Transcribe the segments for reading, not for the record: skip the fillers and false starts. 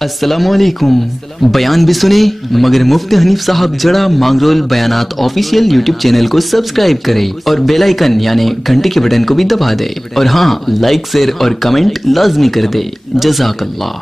السلام علیکم۔ بیان بھی سنے مگر مفتی حنیف صاحب جڑا مانگرول بیانات آفیشیل یوٹیوب چینل کو سبسکرائب کرے اور بیل آئیکن یعنی گھنٹی کے بٹن کو بھی دبا دے، اور ہاں لائک شیئر اور کمنٹ لازمی کر دے۔ جزاک اللہ۔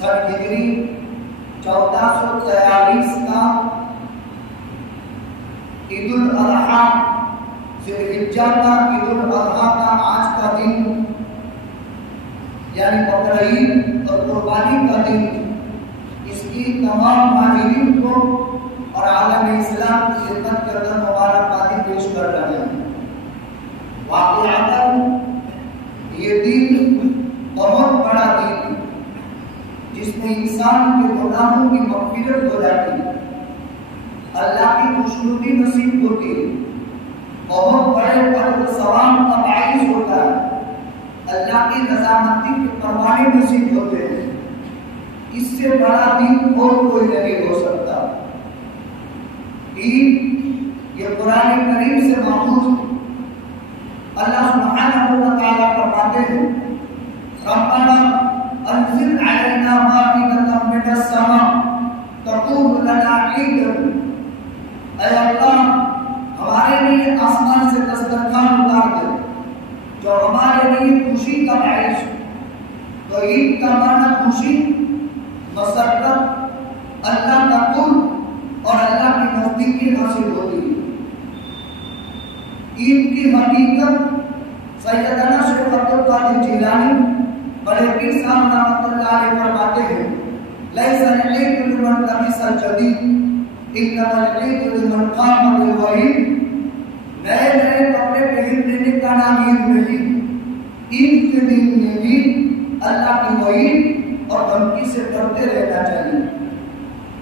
سن ہجری 1443 کا عید الاضحیٰ ذی الحجہ کا عید الاضحیٰ کا آج کا دن یعنی بقرعید اور قربانی کا دن، اس کی تمام مہاجرین کو اور عالم اسلام کی خدمت کے اندر مبارکبادی پیش کر رہے ہیں۔ واقعتاً یہ دن بہت بڑا دن جس میں انسان کے گناہوں کی مغفرت ہو جاتی ہے، اللہ کی خوشنودی نصیب ہوتی ہے، بہت بڑے اجر و ثواب کا باعث ہوتا ہے، اللہ کی رضامندی کے پروانے نصیب ہوتے ہیں۔ اس سے بڑا دن اور کوئی نہیں ہو سکتا۔ عید یہ قرآن کریم سے ماخوذ ہے۔ اللہ سبحانہ و تعالیٰ فرماتے ہیں ربنا انزل علینا مائدۃ من السماء تکون لنا عیدا، اے اللہ ہمارے لیے آسمان سے دسترخوان اتار دے جو ہمارے لیے خوشی کا باعث ہو۔ تو عید کا معنی خوشی، مسرت، اللہ کا قرب اور اللہ کی نزدیکی حاصل ہوتی ہے۔ عید کی حقیقت سیدنا شیخ عبد القادر جیلانی بڑے پیر صاحب رحمۃ اللہ علیہ فرماتے ہیں لیس العید لمن لبس الجدید انما العید لمن قام بالوعید، نئے نئے کپڑے پہن لینے کا نام عید نہیں، عید کے دن میں بھی اللہ کی وعید اور دھمکی سے ڈرتے رہنا چاہیے۔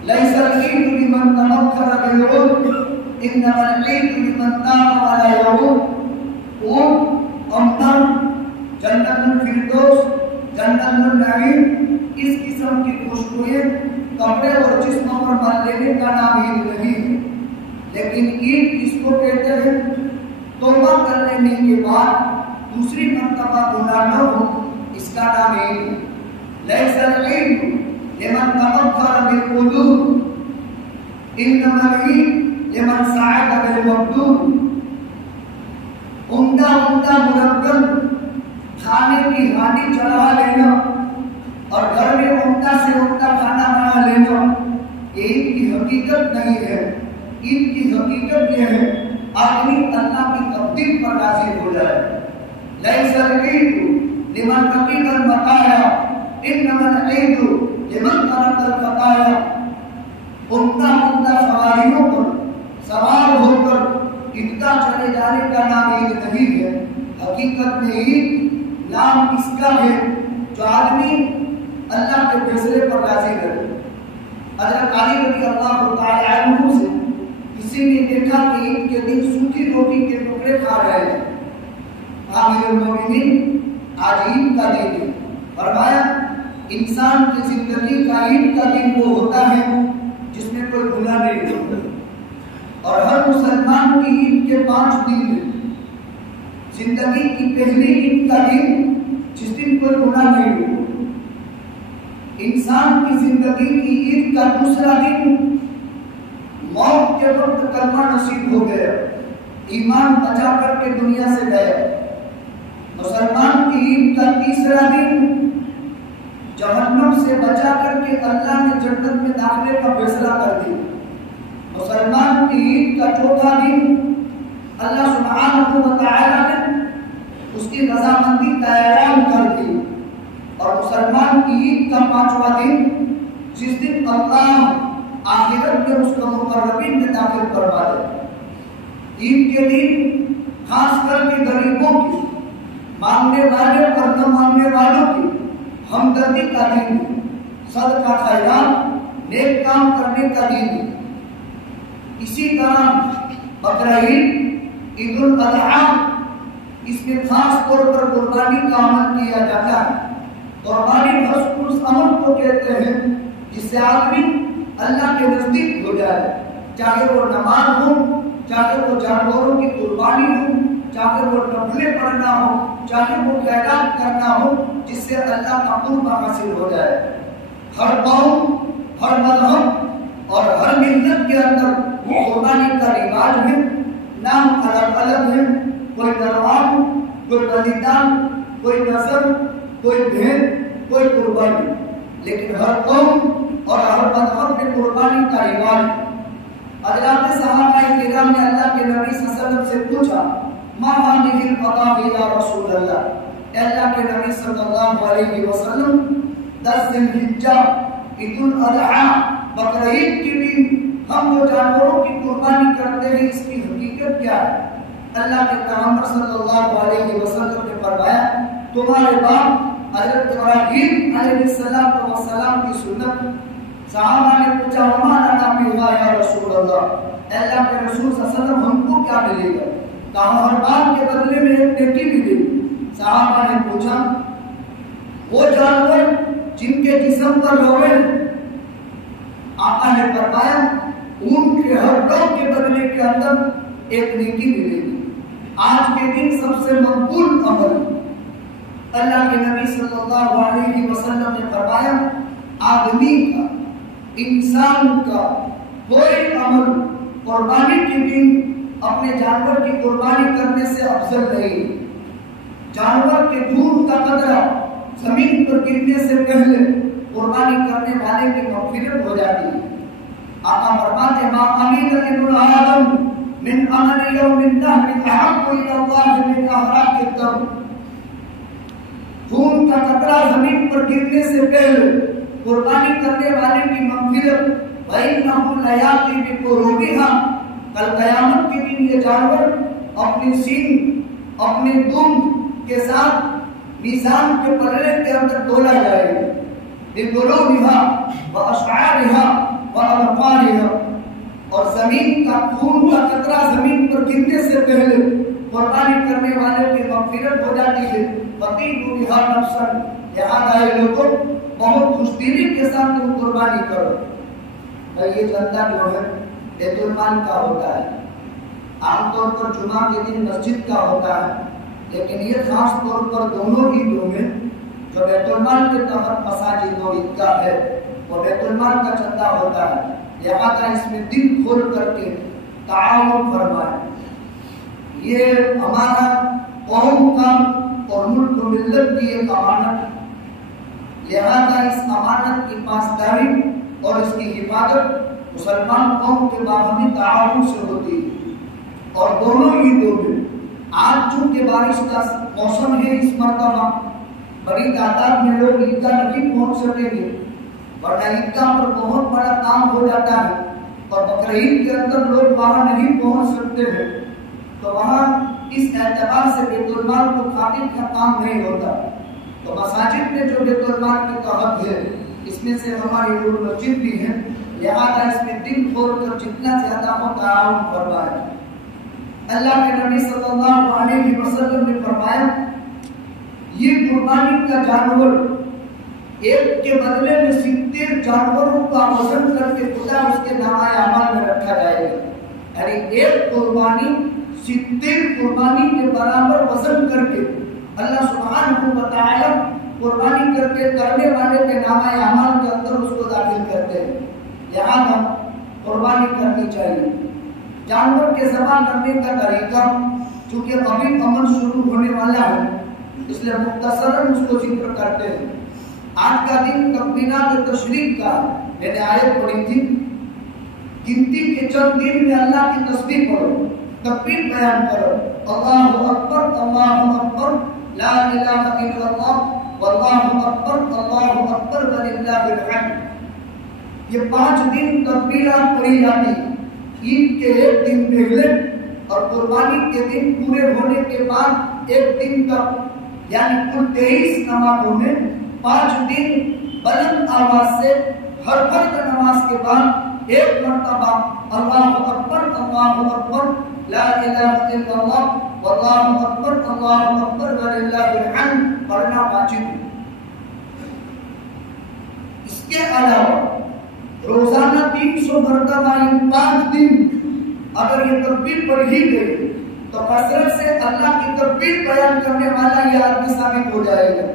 لیس العید لمن تمکر بالعود انما العید لمن تاب ولا یعود، عود، امن، جنت الفردوس، جنت النعیم، اس قسم کی خوشبوئیں کپڑے اور جسم پر مل لینے کا نام عید نہیں ہے، لیکن عید اس کو کہتے ہیں توبہ کر لینے کے بعد دوسری مرتبہ گناہ نہ ہو، اس کا نام عید ہے۔ لیس العید لمن تمکر بالقدور انما العید لمن صعد بالمقدور، عمدہ مرکب کھانے کی ہانڈی چڑھا لینا اور گھر میں عمدہ سے عمدہ کھانا بنا لینا یہ عید کی حقیقت نہیں ہے۔ عید کی حقیقت یہ ہے آدمی اللہ کی تقدیر پر راضی ہو جائے۔ لیس العید لمن رقیق المطایا انما العید لمن ترک الخطایا، عمدہ سواریوں پر سوار ہو کر عیدگاہ چلے جانے کا نام عید نہیں ہے، حقیقت میں عید نام اس کا ہے جو آدمی اللہ کے فیصلے پر راضی رہے۔ حضرت علی رضی اللہ تعالی عنہ سے کسی نے دیکھا کہ عید کے دن سوکھی روٹی کے ٹکڑے کھا رہے ہیں۔ امیر المومنین آج عید کا دن ہے، فرمایا انسان کی زندگی کا عید کا دن وہ ہوتا ہے جس میں کوئی گناہ نہیں ہوتا، اور ہر مسلمان کی عید کے 5 دن ہیں۔ زندگی کی پہلی عید کا دن جس دن کوئی گناہ نہیں ہوتا، انسان کی زندگی کی عید کا دوسرا دن موت کے وقت کلمہ نصیب ہو گیا، ایمان بچا کر کے دنیا سے گیا۔ مسلمان کی عید کا تیسرا دن جہنم سے بچا کر کے اللہ نے جنت میں داخلے کا فیصلہ کر دیا۔ مسلمان کی عید کا چوتھا دن اللہ سبحانہ و تعالی نے اس کی رضامندی کا اعلان کر دی، اور مسلمان کی عید کا 5واں دن جس دن اللہ آخرت میں اس کو مقربین میں داخل کروا دے۔ عید کے دن خاص کر کے غریبوں کی، مانگنے والے اور نہ مانگنے والوں کی ہمدردی کا دن، صدقہ خیرات، نیک کام کرنے کا دن۔ اسی طرح بقرعید، عید الاضحیٰ، اس میں خاص طور پر قربانی کا عمل کیا جاتا ہے۔ قربانی اس عمل کو کہتے ہیں جس سے آدمی اللہ کے نزدیک ہو جائے، چاہے وہ نماز ہو، چاہے وہ جانوروں کی قربانی ہو، چاہے وہ نفلیں پڑھنا ہو، چاہے وہ خیرات کرنا ہو، جس سے اللہ کا قرب حاصل ہو جائے۔ ہر قوم، ہر مذہب اور ہر ملت کے اندر قربانی کا رواج ہے، نام الگ الگ ہے، کوئی نروان، کوئی بلیدان، کوئی نظر، کوئی بھیڑ، کوئی قربانی، لیکن ہر قوم اور ہر مذہب میں قربانی کا رواج ہے۔ حضرات صحابہ کرام نے اللہ کے نبی صلی اللہ علیہ وسلم سے پوچھا، ما هذه القضاء یا رسول اللہ، اے اللہ کے نبی صلی اللہ علیہ وسلم، 10 ذی الحجہ، عید الاضحیٰ، بقرعید کے دن ہم جو جانوروں کی قربانی کرتے ہیں اس کی حقیقت کیا ہے؟ اللہ کے پیغمبر صلی اللہ علیہ وسلم نے فرمایا، تمہارے باپ حضرت ابراہیم علیہ السلام کی سنت۔ صحابہ نے پوچھا، وما لنا فیہا یا رسول اللہ، اے اللہ کے رسول صلی اللہ علیہ وسلم ہم کو کیا ملے گا؟ کہا ہر باپ کے بدلے میں ایک نیکی ملے گی۔ صحابہ نے پوچھا، وہ جانور جن کے جسم پر روئے، آقا نے فرمایا اونٹ کے ہر ڈوب کے بدلے کے اندر ایک نیکی ملے گی۔ آج کے دن سب سے مقبول عمل، اللہ کے نبی صلی اللہ علیہ وسلم نے فرمایا، آدمی کا، انسان کا کوئی عمل قربانی کے دن اپنے جانور کی قربانی کرنے سے افضل نہیں۔ جانور کے خون کا قطرہ زمین پر گرنے سے پہلے قربانی کرنے والے کی مغفرت ہو جاتی ہے۔ آقا فرماتے، ما عمل ابن آدم من عمل یوم الدہر احب الی اللہ من احراق الدم، خون کا قطرہ زمین پر گرنے سے پہلے قربانی کرنے والے کی مغفرت، وَإِنَّهُ لَيَأْتِي بِقُرُوبِهَا، کل قیامت کے دن یہ جانور اپنی سینگ، اپنے دم کے ساتھ میزان کے پلڑے کے اندر تولا جائے گا، بِقُرُوبِهَا وَأَشْعَارِهَا وَأَلْقَارِهَا، اور زمین کا خون کا قطرہ زمین پر گرنے سے پہلے قربانی کرنے والے کی مغفرت ہو جاتی ہے۔ فَقِيلُوا بِهَا نَفْسًا، لہذا اے لوگوں بہت خوش دلی کے ساتھ تم قربانی کرو۔ یہ چندہ جو ہے بیت المال کا ہوتا ہے، عام طور پر جمعہ کے دن مسجد کا ہوتا ہے، لیکن یہ خاص طور پر دونوں عیدوں میں جو بیت المال کے تحت مساجد اور عیدگاہ ہے وہ بیت المال کا چندہ ہوتا ہے، لہذا اس میں دل کھول کر کے تعاون فرمائیں۔ یہ ہمارا قوم کا اور ملک و ملت کی ایک امانت ہے، لہذا اس امانت کی پاسداری اور اس کی حفاظت مسلمان قوم کے باہمی تعاون سے ہوتی ہے۔ اور دونوں عیدوں میں آج چونکہ بارش کا موسم ہے، اس مرتبہ بڑی تعداد میں لوگ عیدگاہ نہیں پہنچ سکیں گے، ورنہ عیدگاہ پر بہت بڑا کام ہو جاتا ہے اور بقرعید کے اندر لوگ وہاں نہیں پہنچ سکتے ہیں، تو وہاں اس اعتبار سے بیت المال کو خاطب کا کام نہیں ہوتا. تو مساجد میں جو بیت المال کی توحد ہے اس میں سے ہماری نور مسجد بھی ہے، لہذا اس میں دل کھول کر جتنا زیادہ ہو تعاون فرمائے. اللہ کے نبی صلی اللہ علیہ وسلم نے فرمایا یہ قربانی کا جانور ایک کے بدلے میں 70 جانوروں کا وزن کر کے خدا اس کے نامہ اعمال میں رکھا جائے گا. یعنی ایک قربانی 70 قربانی کے برابر وزن کر کے اللہ سبحانہ و تعالی قربانی کر کے کرنے والے کے نامہ اعمال کے اندر اس کو داخل کرتے ہیں. لہذا قربانی کرنی چاہیے. جانور کے ذبح کرنے کا طریقہ چونکہ ابھی عمل شروع ہونے والا ہے اس لیے مختصراً اس کو ذکر کرتے ہیں. آج کا دن تکبیرات تشریق کا میں نے آیت پڑھی تھی. گنتی کے چند دن میں اللہ کی تسبیح پڑھو، تکبیر بیان کرو، اللہ اکبر لا الہ الا اللہ واللہ اکبر وللہ الحمد. یہ 5 دن تکبیرات پڑھی جاتی. عید کے ایک دن پہلے اور قربانی کے دن پورے ہونے کے بعد ایک دن تک، یعنی کل 23 نمازوں میں 5 دن بلند آواز سے ہر فرض نماز کے بعد ایک مرتبہ اللہ اکبر لا الہ الا اللہ واللہ اکبر وللہ الحمد پڑھنا واجب ہے. اس کے علاوہ روزانہ 300 مرتبہ ان 5 دن اگر یہ تکبیر پڑھی گئی تو کثرت سے اللہ کی تکبیر بیان کرنے والا یہ آدمی ثابت ہو جائے گا.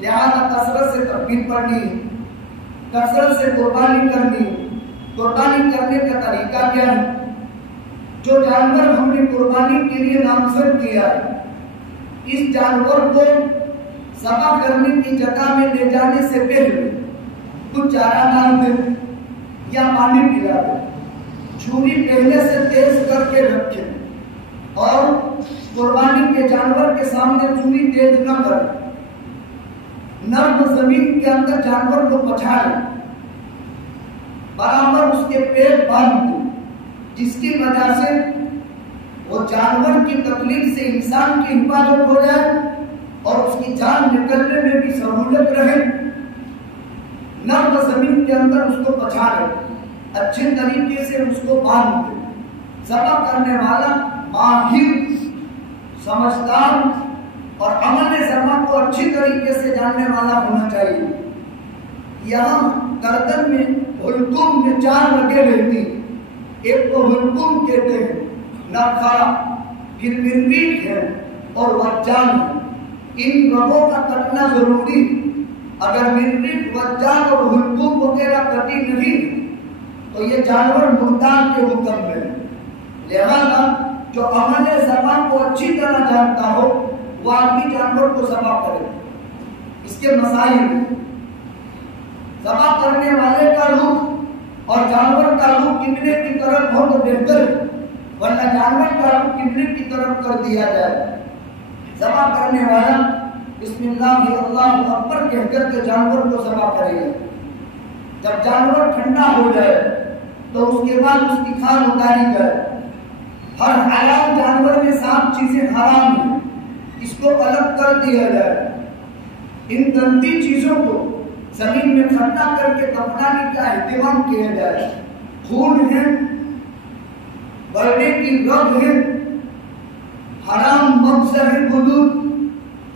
لہذا کثرت سے تکبیر پڑھنی، کثرت سے قربانی کرنی. قربانی کرنے کا طریقہ کیا ہے؟ جو جانور ہم نے قربانی کے لیے نامزد کیا ہے اس جانور کو ذبح کرنے کی جگہ میں لے جانے سے پہلے کچھ چارہ ڈال دیں یا پانی پلا دیں. چھری پہلے سے تیز کر کے رکھیں اور قربانی کے جانور کے سامنے چھری تیز نہ کریں. نرم زمین کے اندر جانور کو پچھاڑیں، برابر اس کے پیٹ باندھ دیں، جس کی وجہ سے وہ جانور کی تکلیف سے انسان کی حفاظت ہو جائے اور اس کی جان نکلنے میں بھی سہولت رہے. نرم زمین کے اندر اس کو پچھاڑیں، اچھے طریقے سے اس کو باندھ دیں. ذبح کرنے والا ماہر، سمجھدار اور عمل ذبح کو اچھی طریقے سے جاننے والا ہونا چاہیے. یہاں گردن میں حلقوم میں 4 رگیں رہتی. ایک کو حلقوم کہتے ہیں، نرخا، پھر مریخ ہے اور وجان ہے. ان رگوں کا کٹنا ضروری. اگر مریخ، وجان اور حلقوم وغیرہ کٹی نہیں تو یہ جانور مردار کے حکم میں. لہذا جو عمل ذبح کو اچھی طرح جانتا ہو وہ آدمی جانور کو ذبح کرے. اس کے مسائل، ذبح کرنے والے کا رخ اور جانور کا رخ قبلے کی طرف ہو تو بہتر ہے، ورنہ جانور کا رخ قبلے کی طرف کر دیا جائے. ذبح کرنے والا بسم اللہ اللہ اکبر کہہ کر کے جانور کو ذبح کرے گا. جب جانور ٹھنڈا ہو جائے تو اس کے بعد اس کی کھال اتاری جائے. ہر حرام جانور میں 7 چیزیں حرام ہیں، اس کو الگ کر دیا جائے. ان گندی چیزوں کو زمین میں کھٹا کر کے دفنانے کا اہتمام کیا جائے. خون ہے، بڑے کی رگ ہے، حرام مغز ہے، بلوط،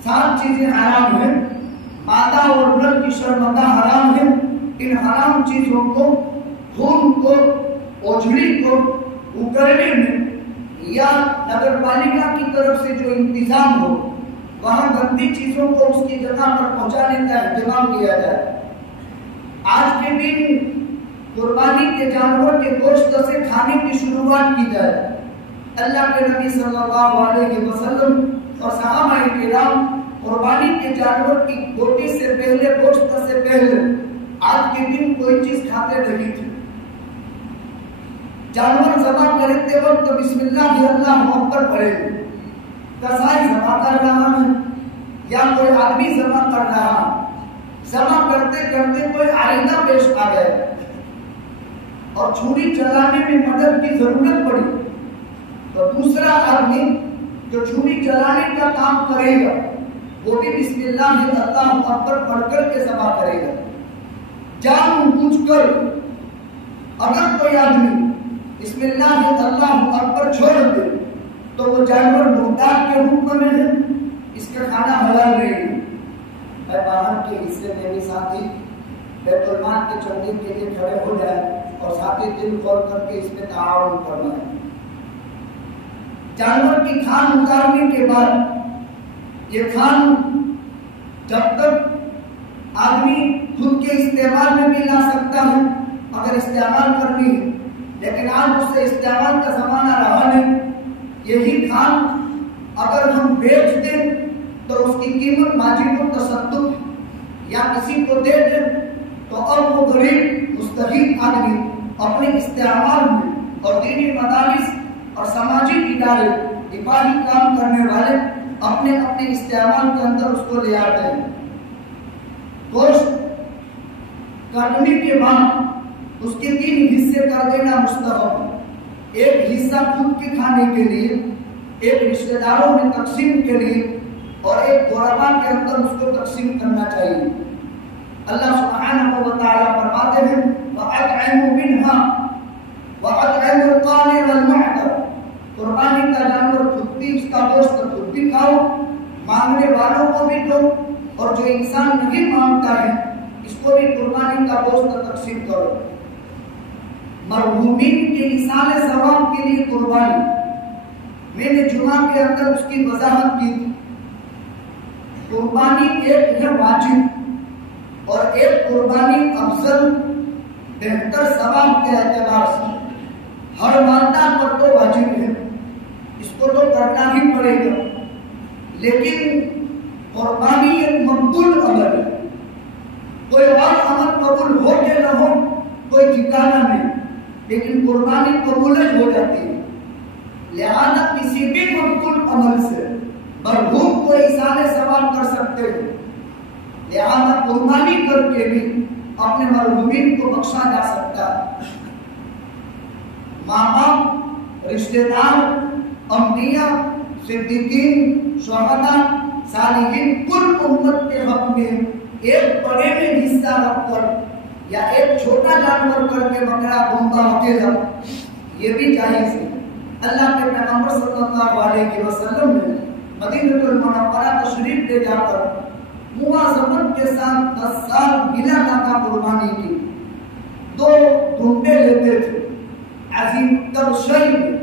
7 چیزیں حرام ہیں. مادہ اور نر کی شرمگاہ حرام ہے. ان حرام چیزوں کو، خون کو، اوجھڑی کو اکڑنے میں یا نگر پالیکا کی طرف سے جو انتظام ہو وہاں گندی چیزوں کو اس کی جگہ پر پہنچانے کا اہتمام کیا جائے. آج کے دن قربانی کے جانور کے گوشت سے کھانے کی شروعات کی جائے. اللہ کے نبی صلی اللہ علیہ وسلم اور صحابہ کرام قربانی کے جانور کی بوٹی سے پہلے، گوشت سے پہلے آج کے دن کوئی چیز کھاتے نہیں تھے. جانور ذبح کرتے وقت بسم اللہ اللہ اکبر پڑھے. کسائی ذبح کر رہا ہے یا کوئی آدمی ذبح کر رہا ہے، ذبح کرتے کرتے کوئی آئینہ پیش آ گئے اور چھری چلانے میں مدد کی ضرورت پڑی تو تو دوسرا آدمی جو چھری چلانے کا کام کرے گا وہ بھی بسم اللہ اللہ اکبر پڑھ کر کے ذبح کرے گا. جان بوجھ کر اگر کوئی آدمی بسم اللہ اللہ اکبر چھوڑ دے تو وہ جانور مردار کے حکم میں ہے, اس کا کھانا حلال نہیں ہے. باہر کے حصے میں بھی ساتھی بیت المال کے چندے کے لیے کھڑے ہو جائے اور ساتھی دل کھول کر کے اس میں تعاون کرنا ہے. جانور کی کھان اتارنے کے بعد یہ کھان جب تک آدمی خود کے استعمال میں بھی لا سکتا ہے اگر استعمال کرنی ہے, لیکن آج اس سے استعمال کا زمانہ رہا نہیں. یہی کھان اگر ہم بیچ دیں تو اس کی قیمت ماجد التصدق یا کسی کو دے دیں تو اب وہ غریب مستحق آدمی اپنے استعمال میں اور دینی مدارس اور سماجی ادارے دفاعی کام کرنے والے اپنے اپنے استعمال کے اندر اس کو لے آتے ہیں. گوشت کاٹنے کے بعد اس کے 3 حصے کر دینا مستحب ہے. ایک حصہ خود کے کھانے کے لیے, ایک رشتہ داروں میں تقسیم کے لیے اور ایک غربا کے اندر اس کو تقسیم کرنا چاہیے. اللہ سبحانہ و تعالیٰ فرماتے ہیں وَأَطْعِمُوا مِنْهَا وَأَطْعِمُوا الْقَانِعَ وَالْمُعْتَرَ. قربانی کا جانور خود بھی, اس کا گوشت خود بھی کھاؤ, مانگنے والوں کو بھی دو, اور جو انسان نہیں مانگتا ہے اس کو بھی قربانی کا گوشت تقسیم کرو. مرحومین کے ایصال ثواب کے لیے قربانی, میں نے جمعہ کے اندر اس کی وضاحت کی تھی. قربانی ایک ہے واجب اور ایک قربانی افضل بہتر ثواب کے اعتبار سے. ہر مالدار پر تو واجب ہے, اس کو تو کرنا ہی پڑے گا, لیکن قربانی ایک مقبول عمل ہے. کوئی اور عمل قبول ہو کہ نہ ہو کوئی ٹھکانا نہیں, لیکن قربانی قبول ہو جاتی ہے. لہذا کسی بھی مقبول عمل سے مرحوم کو ایصال ثواب کر سکتے ہیں. لہذا قربانی کر کے بھی اپنے مرحومین کو بخشا جا سکتا ہے. ماں باپ, رشتہ دار, انبیاء, صدیقین, شہداء, صالحین, کل امت کے حق میں ایک بڑے میں حصہ رکھ کر یا ایک چھوٹا جانور کر کے بکرا بندہ اکیلا, یہ بھی جائز ہے. اللہ کے پیغمبر صلی اللہ علیہ وسلم نے مدینہ المنورہ تشریف لے جا کر مواظبت کے ساتھ 10 سال بلا ناکا قربانی کی. 2 ڈھونڈے لیتے تھے, عظیم ترشین,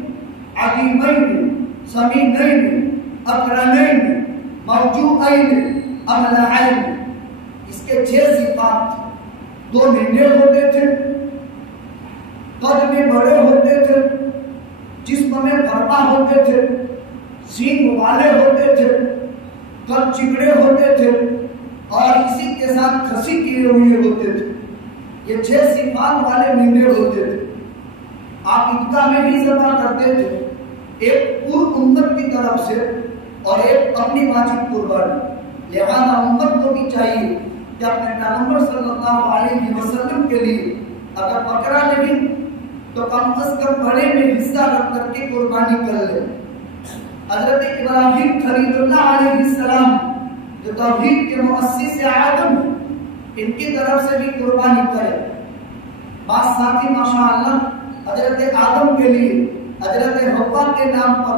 عظیمین, سمینین, اقرنین, مرجوعین, املعین. اس کے 6 صفات تھے. 2 مہینے ہوتے تھے, قد میں بڑے ہوتے تھے, جسم میں بھرپا ہوتے تھے, سینگ والے ہوتے تھے, قد چکڑے ہوتے تھے اور اسی کے ساتھ کھسی کیے ہوئے ہوتے تھے. یہ 6 صفات والے مہینے ہوتے تھے. آپ عیدگاہ میں بھی ذبح کرتے تھے, ایک پور امت کی طرف سے اور ایک اپنی واجب قربانی. لہذا امت کو بھی چاہیے کہ اپنے پیغمبر صلی اللہ علیہ وسلم کے لیے اگر بکرا نہیں تو کم از کم بڑے میں حصہ رکھ کر کے قربانی کر لے. حضرت ابراہیم خلیل اللہ علیہ السلام جو توحید کے مؤسس آدم ہیں, ان کی طرف سے بھی قربانی کرے. بعض ساتھی ماشاءاللہ حضرت آدم کے لیے حضرت حوا کے نام پر,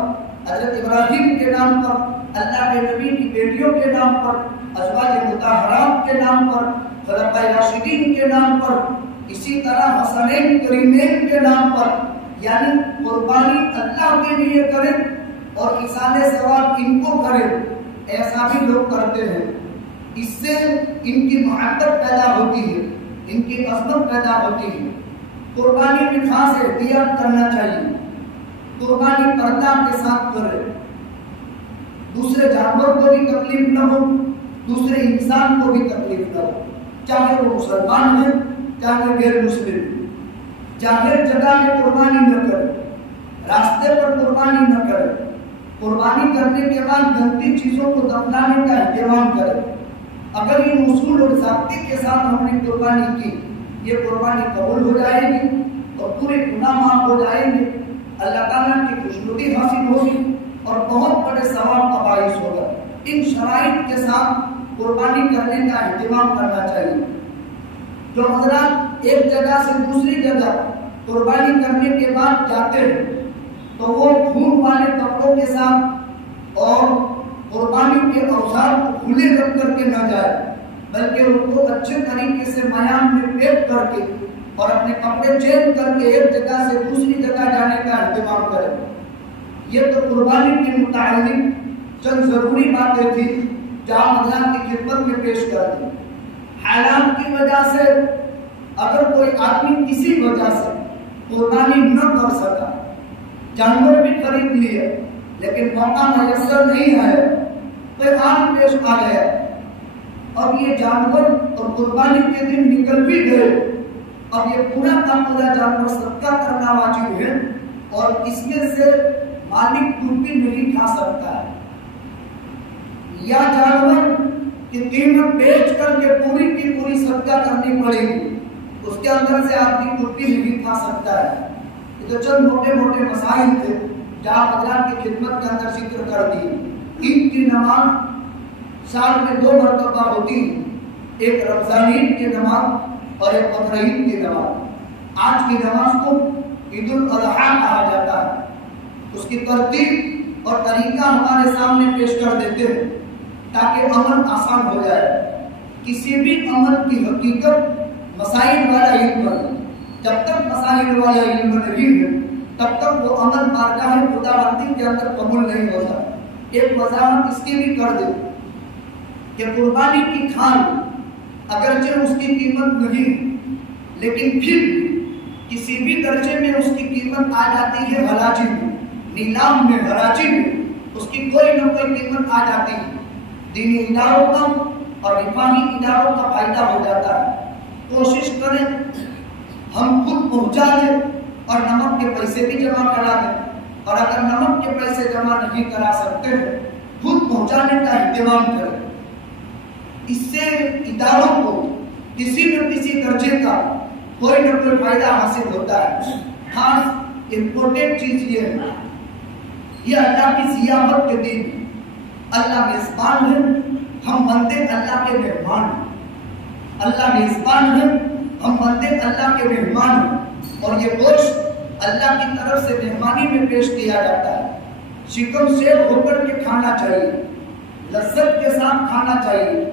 حضرت ابراہیم کے نام پر, اللہ کے نبی کی بیٹیوں کے نام پر, ازواج مطہرات کے نام پر, خلفائے راشدین کے نام پر, اسی طرح حسنین کریمین کے نام پر, یعنی قربانی اللہ کے لیے کریں اور ایصال ثواب ان کو کریں, ایسا بھی لوگ کرتے ہیں. اس سے ان کی محبت پیدا ہوتی ہے, ان کی عظمت پیدا ہوتی ہے. قربانی میں خاص احتیاط کرنا چاہیے. قربانی پردہ کے ساتھ کرے, دوسرے جانور کو بھی تکلیف نہ ہو, دوسرے انسان کو بھی تکلیف نہ ہو, چاہے وہ مسلمان ہے چاہے غیر مسلم. ظاہر جگہ میں قربانی نہ کرے, راستے پر قربانی نہ کرے. قربانی کرنے کے بعد گندی چیزوں کو دفنانے کا اہتمام کرے. اگر یہ اصول اور ضابطے کے ساتھ ہم نے قربانی کی, یہ قربانی قبول ہو جائے گی اور پورے گناہ معاف ہو جائیں گے. اللہ تعالیٰ کی خوشنودی حاصل ہوگی اور بہت بڑے ثواب کا باعث ہوگا۔ ان شرائط کے ساتھ قربانی کرنے کا اہتمام کرنا چاہیے۔ جو حضرات ایک جگہ سے دوسری جگہ قربانی کرنے کے بعد جاتے ہیں تو وہ خون والے کپڑوں کے ساتھ اور قربانی کے اوزار کو کھلے رکھ کر کے نہ جائے، بلکہ ان کو اچھے طریقے سے میان میں پیک کر کے اور اپنے کپڑے چینج کر کے ایک جگہ سے دوسری جگہ جانے کا اہتمام کریں۔ یہ تو قربانی کے متعلق چند ضروری باتیں تھی جو آپ حضرات کی خدمت میں پیش کر دی۔ حالات کی وجہ سے اگر کوئی آدمی کسی وجہ سے قربانی نہ کر سکا، جانور بھی خرید لیے لیکن موقع میسر نہیں ہے، کوئی حال پیش آ گیا، اب یہ جانور اور قربانی کے دن نکل بھی گئے، اب یہ پورا کا پورا جانور صدقہ کرنا واجب ہے اور اس میں سے مالک خود بھی نہیں کھا سکتا ہے، یا جانور کی قیمت بیچ کر کے پوری کی پوری صدقہ کرنی پڑے گی، اس کے اندر سے آدمی خود بھی نہیں کھا سکتا ہے۔ یہ تو چند موٹے موٹے مسائل تھے جو آپ حضرات کی خدمت کے اندر ذکر کر دی۔ عید کی نماز سال میں 2 مرتبہ ہوتی ہے، ایک رمضان عید کی نماز اور ایک بقر عید کی نماز۔ آج کی نماز کو عید الاضحیٰ کہا جاتا ہے، اس کی ترتیب اور طریقہ ہمارے سامنے پیش کر دیتے ہیں تاکہ عمل آسان ہو جائے۔ کسی بھی عمل کی حقیقت مسائل والا علم ہے، جب تک مسائل والا علم نہیں ہے تب تک وہ عمل بارگاہ خداوندی کے اندر قبول نہیں ہوتا۔ ایک وضاحت اس کی بھی کر دے کہ قربانی کی کھال اگرچہ اس کی قیمت نہیں، لیکن پھر کسی بھی درجے میں اس کی قیمت آ جاتی ہے حراجی میں، نیلام میں، حراجی میں اس کی کوئی نہ کوئی قیمت آ جاتی ہے، دینی اداروں کا اور رفاہی اداروں کا فائدہ ہو جاتا ہے۔ کوشش کریں ہم خود پہنچا دیں اور نمک کے پیسے بھی جمع کرا دیں، اور اگر نمک کے پیسے جمع نہیں کرا سکتے ہیں خود پہنچانے کا اہتمام کریں۔ اس سے اداروں کو کسی نہ کسی درجے کا کوئی نہ کوئی فائدہ حاصل ہوتا ہے۔ خاص امپورٹنٹ چیز یہ ہے، یہ اللہ کی ضیافت کے دن، اللہ میزبان ہے، ہم بندے اللہ کے مہمان ہیں، اللہ میزبان ہے، ہم بندے اللہ کے مہمان ہیں، اور یہ گوشت اللہ کی طرف سے مہمانی میں پیش کیا جاتا ہے۔ شکم سیر ہو کر کے کھانا چاہیے، لذت کے ساتھ کھانا چاہیے،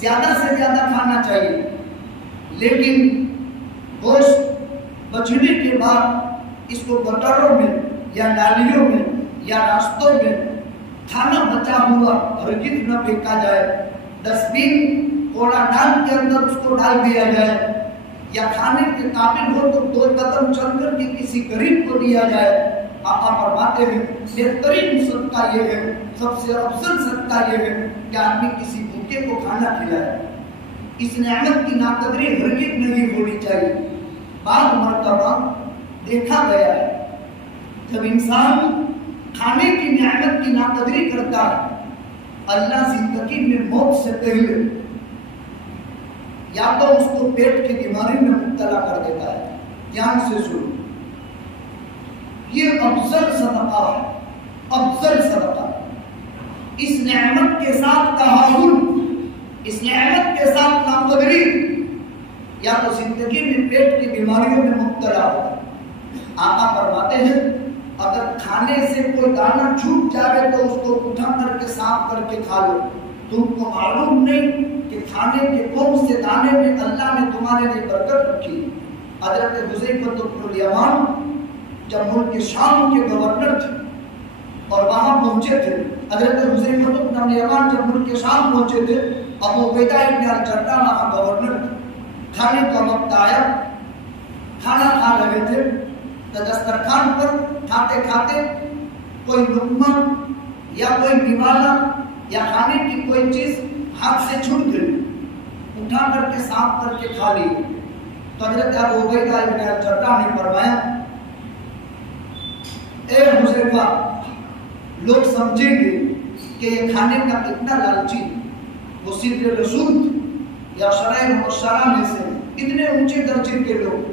زیادہ سے زیادہ کھانا چاہیے، لیکن گوشت بچنے کے بعد اس کو گٹروں میں یا نالیوں میں یا راستوں میں کھانا بچا ہوا ہرگز نہ پھینکا جائے، ڈسٹ بین کوڑا دان کے اندر اس کو ڈال دیا جائے، یا کھانے کے قابل ہو تو 2 قدم چل کر کے کسی غریب کو دیا جائے۔ آقا فرماتے ہیں بہترین صدقہ یہ ہے، سب سے افضل صدقہ یہ ہے کہ آدمی کسی بھوکے کو کھانا کھلائے۔ اس نعمت کی ناقدری ہرگز نہیں ہونی چاہیے۔ بعض مرتبہ دیکھا گیا ہے جب انسان کھانے کی نعمت کی ناقدری کرتا ہے، اللہ زندگی میں موت سے پہلے یا تو اس کو پیٹ کی بیماری میں مبتلا کر دیتا ہے۔ دھیان سے سنو، یہ افضل صدقہ ہے، افضل صدقہ۔ اس نعمت کے ساتھ تحول، اس نعمت کے ساتھ ناقدری، یا تو زندگی میں پیٹ کی بیماریوں میں مبتلا ہوتا ہے۔ آقا فرماتے ہیں اگر کھانے سے کوئی دانہ چھوٹ جائے تو اس کو اٹھا کر کے صاف کر کے کھا لو۔ تم کو معلوم نہیں کہ کھانے کے کون سے دانے میں اللہ نے تمہارے لیے برکت رکھی۔ حضرت حذیفہ بن الیمان جب ملک شام کے گورنر تھے اور وہاں پہنچے تھے، حضرت حذیفہ بن الیمان جب ملک شام پہنچے تھے، ابو عبیدہ بن الجراح وہاں گورنر تھے۔ کھانے کا وقت آیا، کھانا کھا رہے تھے، تو دسترخوان پر کھاتے کھاتے کوئی لقمہ یا کوئی نوالا یا کھانے کی کوئی چیز ہاتھ سے چھوٹ گئی، اٹھا کر کے صاف کر کے کھا لی۔ تو حضرت ابو عبیدہ بن الجراح نے فرمایا اے حذیفہ، لوگ سمجھیں گے کہ یہ کھانے کا کتنا لالچی، وہ صرف رسول یا شرائع مبشرہ میں سے اتنے اونچے درجے کے لوگ،